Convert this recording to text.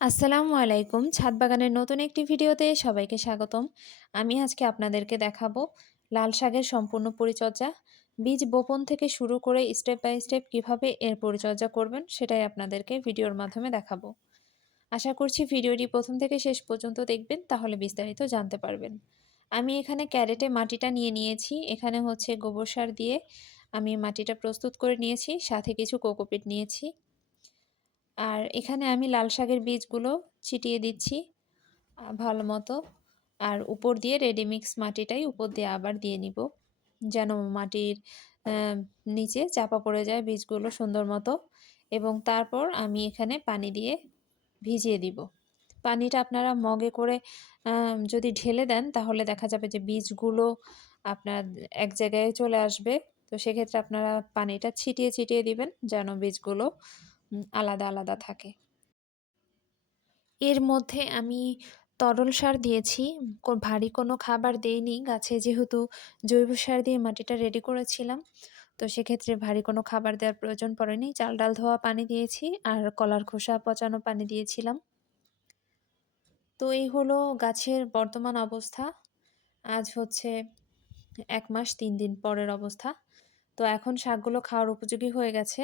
আসসালামু আলাইকুম। ছাদ বাগানের নতুন একটি ভিডিওতে সবাইকে স্বাগতম। আমি আজকে আপনাদেরকে দেখাবো লাল শাকের সম্পূর্ণ পরিচর্যা। বীজ বপন থেকে শুরু করে স্টেপ বাই স্টেপ কিভাবে এর পরিচর্যা করবেন সেটাই আপনাদেরকে ভিডিওর মাধ্যমে দেখাবো। আশা করছি ভিডিওটি প্রথম থেকে শেষ পর্যন্ত দেখবেন, তাহলে বিস্তারিত জানতে পারবেন। আমি এখানে ক্যারেটে মাটিটা নিয়ে নিয়েছি। এখানে হচ্ছে গোবর সার দিয়ে আমি মাটিটা প্রস্তুত করে নিয়েছি, সাথে কিছু কোকোপিট নিয়েছি। আর এখানে আমি লাল শাকের বীজগুলো ছিটিয়ে দিচ্ছি ভালো মতো। আর উপর দিয়ে রেডি মিক্স মাটিটাই উপর দিয়ে আবার দিয়ে নিব, যেন মাটির নিচে চাপা পড়ে যায় বীজগুলো সুন্দর মতো। এবং তারপর আমি এখানে পানি দিয়ে ভিজিয়ে দিব। পানিটা আপনারা মগে করে যদি ঢেলে দেন, তাহলে দেখা যাবে যে বীজগুলো আপনার এক জায়গায় চলে আসবে। তো সেক্ষেত্রে আপনারা পানিটা ছিটিয়ে ছিটিয়ে দিবেন, যেন বীজগুলো আলাদা আলাদা থাকে। এর মধ্যে আমি তরল সার দিয়েছি, ভারী কোনো খাবার দেইনি গাছে, যেহেতু জৈব সার দিয়ে মাটিটা রেডি করেছিলাম। তো সেক্ষেত্রে ভারী কোনো খাবার দেওয়ার প্রয়োজন পড়েনি। চাল ডাল ধোয়া পানি দিয়েছি আর কলার খোসা পচানো পানি দিয়েছিলাম। তো এই হলো গাছের বর্তমান অবস্থা। আজ হচ্ছে ১ মাস ৩ দিন পরের অবস্থা। তো এখন শাকগুলো খাওয়ার উপযোগী হয়ে গেছে।